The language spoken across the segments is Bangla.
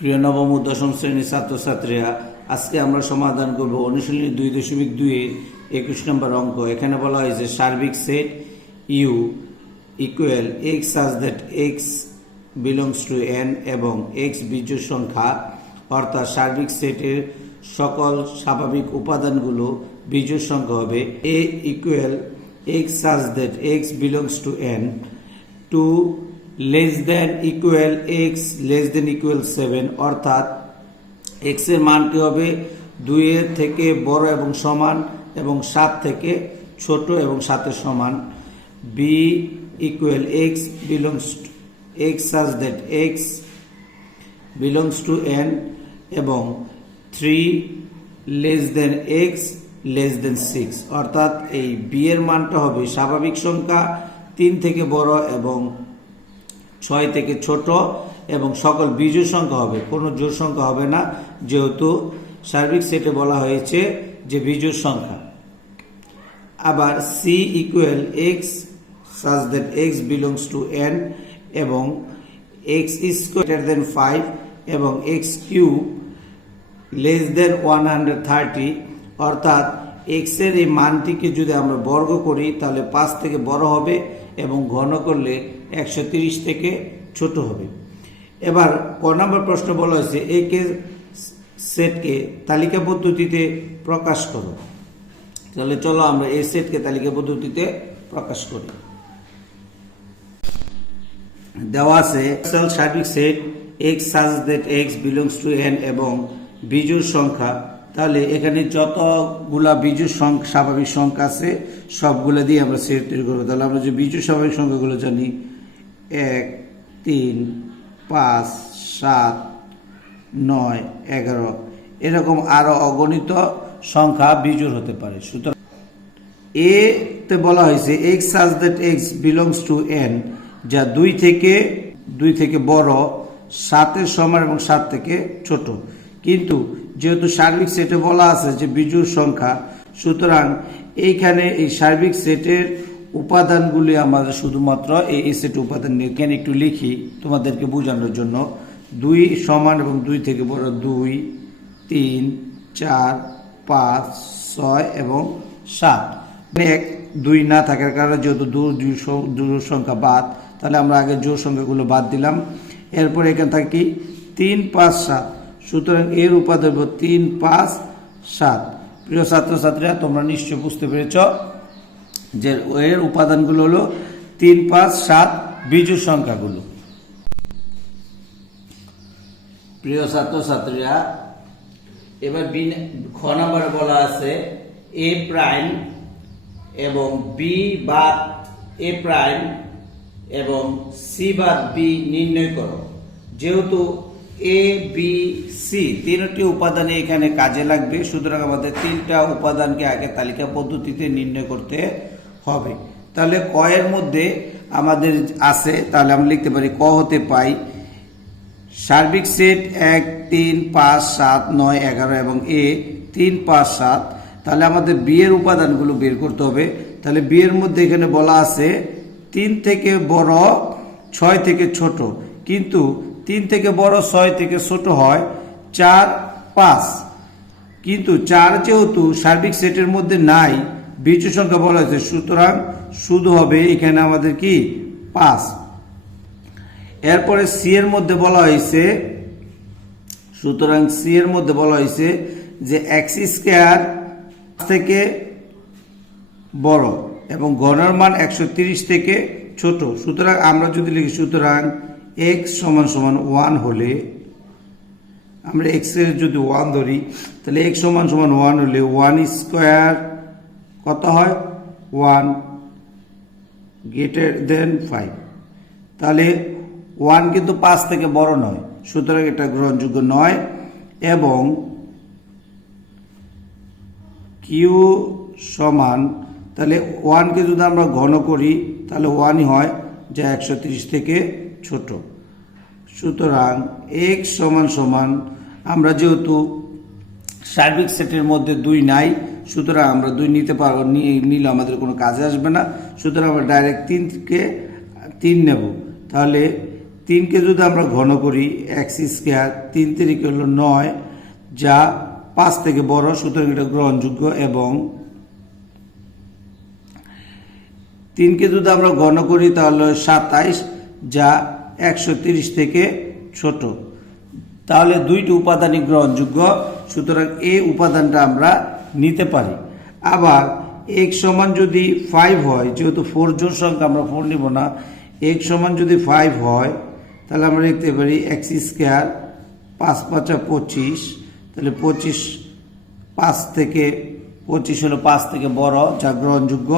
প্রিয় নবম ও দশম শ্রেণীর ছাত্রছাত্রীরা, আজকে আমরা সমাধান করব অনুশীলনী 2.2 21 নম্বর অঙ্ক। এখানে বলা হয়েছে সার্বিক set U equal X such that X belongs to N এবং এক্স বিজোড় সংখ্যা, অর্থাৎ সার্বিক সেটের সকল স্বাভাবিক উপাদানগুলো বিজোড় সংখ্যা হবে। A equal X such that X belongs to N, two less than equal X less than equal 7, অর্থাৎ এক্স এর মান কি হবে 2 এর থেকে বড় এবং সমান এবং 7 থেকে ছোট এবং 7 এর সমান। B equal X belongs to X such that X belongs to N এবং 3 less than X less than 6, অর্থাৎ এই বি এর মানটা হবে স্বাভাবিক সংখ্যা 3 থেকে বড় এবং 6 থেকে ছোট এবং সকল বিজোড় সংখ্যা হবে, কোনো জোড় সংখ্যা হবে না, যেহেতু সার্বিক সেটে বলা হয়েছে যে বিজোড় সংখ্যা। আবার C equal X such that X belongs to N এবং এক্স ইজ গ্রেটার দেন 5 এবং এক্স কিউব লেস দেন 130, অর্থাৎ এক্স এর এই মানটিকে যদি আমরা বর্গ করি তাহলে 5 থেকে বড় হবে এবং ঘন করলে 130 থেকে ছোট হবে। এবার ক নম্বর প্রশ্ন বলা হয়েছে এ কে সেটকে তালিকা পদ্ধতিতে প্রকাশ করো। তাহলে চলো আমরা এই সেটকে তালিকা পদ্ধতিতে প্রকাশ করি। দেওয়া আছে সার্বিক set x such that X belongs to N এবং বিজোড় সংখ্যা। তাহলে এখানে যতগুলা বিজোড় সংখ্যা স্বাভাবিক সংখ্যা আছে সবগুলো দিয়ে আমরা সেট তৈরি করবো। তাহলে আমরা যে বিজোড় স্বাভাবিক সংখ্যাগুলো জানি 1, 3, 5, 7, 9, 11, এরকম আরো অগণিত সংখ্যা বিজোড় হতে পারে। সুতরাং এ তে বলা হয়েছে x such that X belongs to N, যা 2 থেকে বড়, 7 এর সমান এবং 7 থেকে ছোট। কিন্তু যেহেতু সার্বিক সেটে বলা আছে যে বিজোড় সংখ্যা, সুতরাং এইখানে এই সার্বিক সেটের উপাদানগুলি আমাদের শুধুমাত্র এই সেটের উপাদান নিয়ে এখানে একটু লিখি তোমাদেরকে বোঝানোর জন্য। 2 সমান এবং 2 থেকে বড় 2, 3, 4, 5, 6 এবং 7। 2 না থাকার কারণে যেহেতু জোড় সংখ্যা বাদ, তাহলে আমরা আগে জোড় সংখ্যাগুলো বাদ দিলাম। এরপর এখানে থাকি 3, 5, 7, সুতরাং এর উপাদান 3, 5, 7। প্রিয় ছাত্রছাত্রীরা, তোমরা নিশ্চয় বুঝতে পেরেছ যে এর উপাদানগুলো হলো 3, 5, 7 বিজোড় সংখ্যাগুলো। প্রিয় ছাত্রছাত্রীরা, এবার খ নম্বরে বলা আছে এ প্রাইম এবং বি বাদ এ প্রাইম এবং সি বাদ বি নির্ণয় করো। যেহেতু এ বি সি তিনটি উপাদানে এখানে কাজে লাগবে, সুতরাং আমাদের 3টা উপাদানকে আগে তালিকা পদ্ধতিতে নির্ণয় করতে হবে। তাহলে ক এর মধ্যে আমাদের আছে, তাহলে আমরা লিখতে পারি ক হতে পাই সার্বিক সেট 1, 3, 5, 7, 9, 11 এবং এ 3, 5, 7। তাহলে আমাদের বি এর উপাদানগুলো বের করতে হবে। তাহলে বি এর মধ্যে এখানে বলা আছে 3 থেকে বড়, 6 থেকে ছোট, কিন্তু 3 থেকে বড় 6 থেকে ছোট হয় 4, 5, কিন্তু 4 যেহেতু সার্বিক সেটের মধ্যে নাই, বিজোড় সংখ্যা বলা হয়েছে, সুতরাং শুধু হবে এখানে আমাদের কি 5। এরপরে সি এর মধ্যে বলা হয়েছে, সুতরাং সি এর মধ্যে বলা হয়েছে যে এক্স স্কয়ার থেকে বড় এবং ঘনের মান 130 থেকে ছোট। সুতরাং আমরা যদি লিখি, সুতরাং এক্স সমান সমান 1 হলে, আমরা এক্স এর যদি 1 ধরি, তাহলে এক্স সমান সমান 1 হলে 1 স্কয়ার কত হয় 1 গ্রেটার দেন 5। তাহলে 1 কিন্তু 5 থেকে বড় নয়, সুতরাং এটা গ্রহণযোগ্য নয়। এবং কিউ সমান, তাহলে 1 কে যদি আমরা ঘন করি তাহলে 1ই হয়, যা 130 থেকে ছোট। সুতরাং এক্স সমান সমান, আমরা যেহেতু সার্বিক সেটের মধ্যে 2 নাই, সুতরাং আমরা 2 নিতে পারবো, নিলে আমাদের কোনো কাজে আসবে না, সুতরাং আমরা ডাইরেক্ট 3 নেব। তাহলে 3কে যদি আমরা ঘন করি এক্স স্কোয়ার, 3 3 হলো 9, যা 5 থেকে বড়, সুতরাং এটা গ্রহণযোগ্য। এবং 3কে যদি আমরা ঘন করি তাহলে 27, যা 130 থেকে ছোট। তাহলে দুইটি উপাদানই গ্রহণযোগ্য, সুতরাং এই উপাদানটা আমরা নিতে পারি। আবার x সমান যদি 5 হয়, যেহেতু 4 জোড় সংখ্যা আমরা 4 নিব না, x সমান যদি 5 হয় তাহলে আমরা লিখতে পারি এক্স স্কোয়ার 5 5 25, তাহলে 25 5 থেকে 25 হলো 5 থেকে বড়, যা গ্রহণযোগ্য।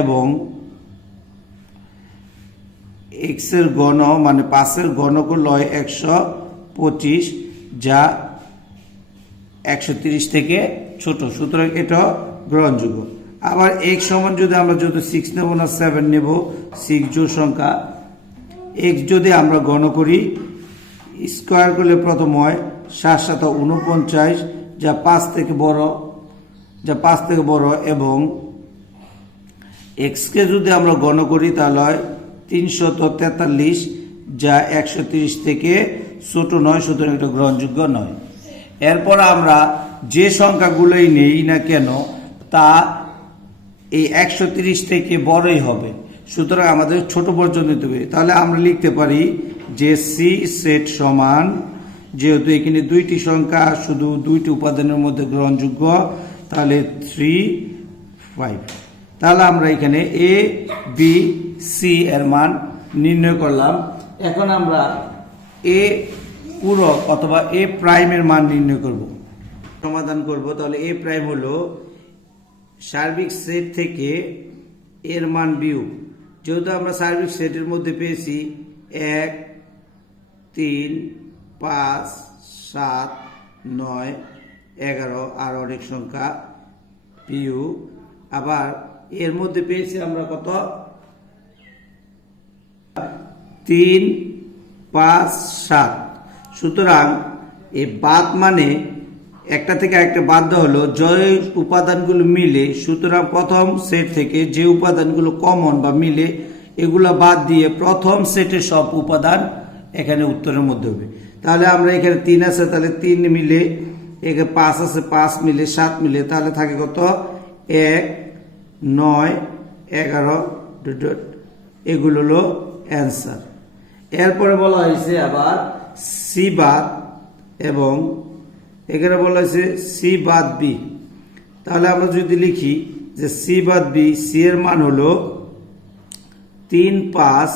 এবং x এর ঘন মানে 5 এর ঘন করলে হয় 125, যা 130 থেকে ছোট, সুতরাং এটা গ্রহণযোগ্য। আবার x সমান যদি আমরা যেহেতু 6 নেব না 7 নেব, 6 জোড় সংখ্যা, x যদি আমরা ঘন করি স্কোয়ার করলে প্রথম হয় 7 7 49, যা 5 থেকে বড়। এবং x কে যদি আমরা ঘন করি তাহলে হয় 343, যা 130 থেকে ছোট নয়, সুতরাং এটা গ্রহণযোগ্য নয়। এরপর আমরা যে সংখ্যাগুলোই নেই না কেন তা এই 130 থেকে বড়ই হবে, সুতরাং আমাদের ছোট পর্যন্ত নিতে হবে। তাহলে আমরা লিখতে পারি যে সি সেট সমান, যেহেতু এখানে দুইটি সংখ্যা শুধু দুইটি উপাদানের মধ্যে গ্রহণযোগ্য, তাহলে 3 5। তাহলে আমরা এখানে এ বি সি এর মান নির্ণয় করলাম। এখন আমরা এ পূরক অথবা এ প্রাইমের মান নির্ণয় করব, সমাধান করব। তাহলে এ প্রাইম হলো সার্বিক সেট থেকে এর মান বিয়োগ, যেহেতু আমরা সার্বিক সেটের মধ্যে পেয়েছি 1 3 5 7 9 11 আর অনেক সংখ্যা বিয়োগ, আবার এর মধ্যে পেয়েছি আমরা কত 3 5 7, সুতরাং এই বাদ মানে একটা থেকে একটা বাদ দেওয়া হলো যে উপাদানগুলো মিলে, সুতরাং প্রথম সেট থেকে যে উপাদানগুলো কমন বা মিলে এগুলো বাদ দিয়ে প্রথম সেটের সব উপাদান এখানে উত্তরের মধ্যে হবে। তাহলে আমরা এখানে 3 আছে, তাহলে 3 মিলে, এখানে 5 আছে, 5 মিলে, 7 মিলে, তাহলে থাকে কত 1 9 11, এগুলো হলো অ্যান্সার। এরপরে বলা হয়েছে আবার সি বাদ, এবং এখানে বলা হয়েছে সি বাদ বি। তাহলে আমরা যদি লিখি যে সি বাদ বি, সি এর মান হলো 3 5,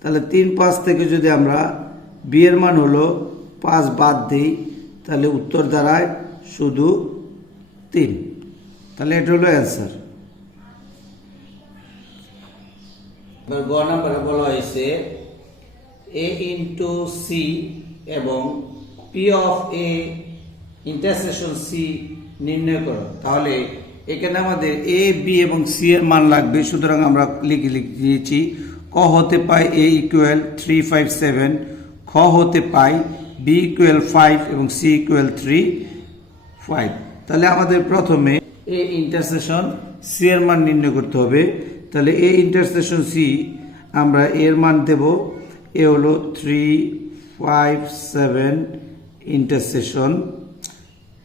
তাহলে 3 5 থেকে যদি আমরা বি এর মান হলো 5 বাদ দিই, তাহলে উত্তর দাঁড়ায় শুধু 3। তাহলে এটা হলো অ্যান্সার। গ নম্বরে বলা হয়েছে এ ইন্টু সি এবং P of A intersection C নির্ণয় করো। তাহলে এখানে আমাদের এ বি এবং সি এর মান লাগবে, সুতরাং আমরা লিখেছি ক হতে পাই এ ইকুয়াল 3 5 7, খ হতে পাই বি ইকুয়াল 5 এবং সি ইকুয়াল 3 5। তাহলে আমাদের প্রথমে এ ইন্টারসেকশন সি এর মান নির্ণয় করতে হবে। তাহলে এ ইন্টারসেকশন সি আমরা এর মান দেব, এ হলো 3 5 7 ইন্টারসেকশন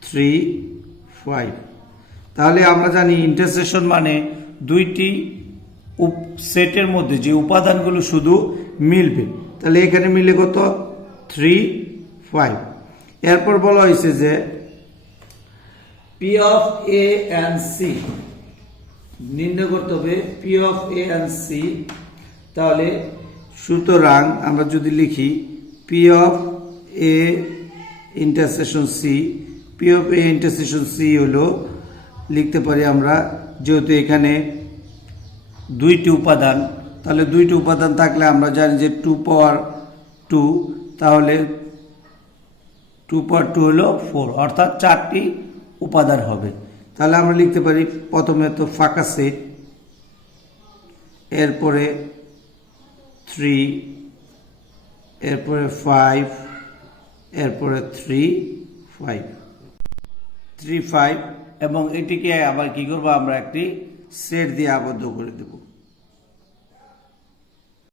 3 5। তাহলে আমরা জানি ইন্টারসেকশন মানে দুইটি সেটের মধ্যে যে উপাদানগুলো শুধু মিলবে, তাহলে এখানে মিলে কত 3 5। এরপর বলা হয়েছে যে P of A and C নির্ণয় করতে হবে, P of A and C. তাহলে সুতরাং আমরা যদি লিখি P of A intersection C, P of A intersection C হলো, লিখতে পারি আমরা যেহেতু এখানে দুইটি উপাদান, তাহলে দুইটি উপাদান থাকলে আমরা জানি যে 2 পাওয়ার 2, তাহলে 2 পাওয়ার 2 হলো 4, অর্থাৎ 4টি উপাদান হবে। তাহলে আমরা লিখতে পারি প্রথমে তো ফাঁকা সেট, এরপরে 3, এরপরে 5, এরপরে 3 5 এবং এটিকে আবার কি করবো আমরা একটি সেট দিয়ে আবদ্ধ করে দেব।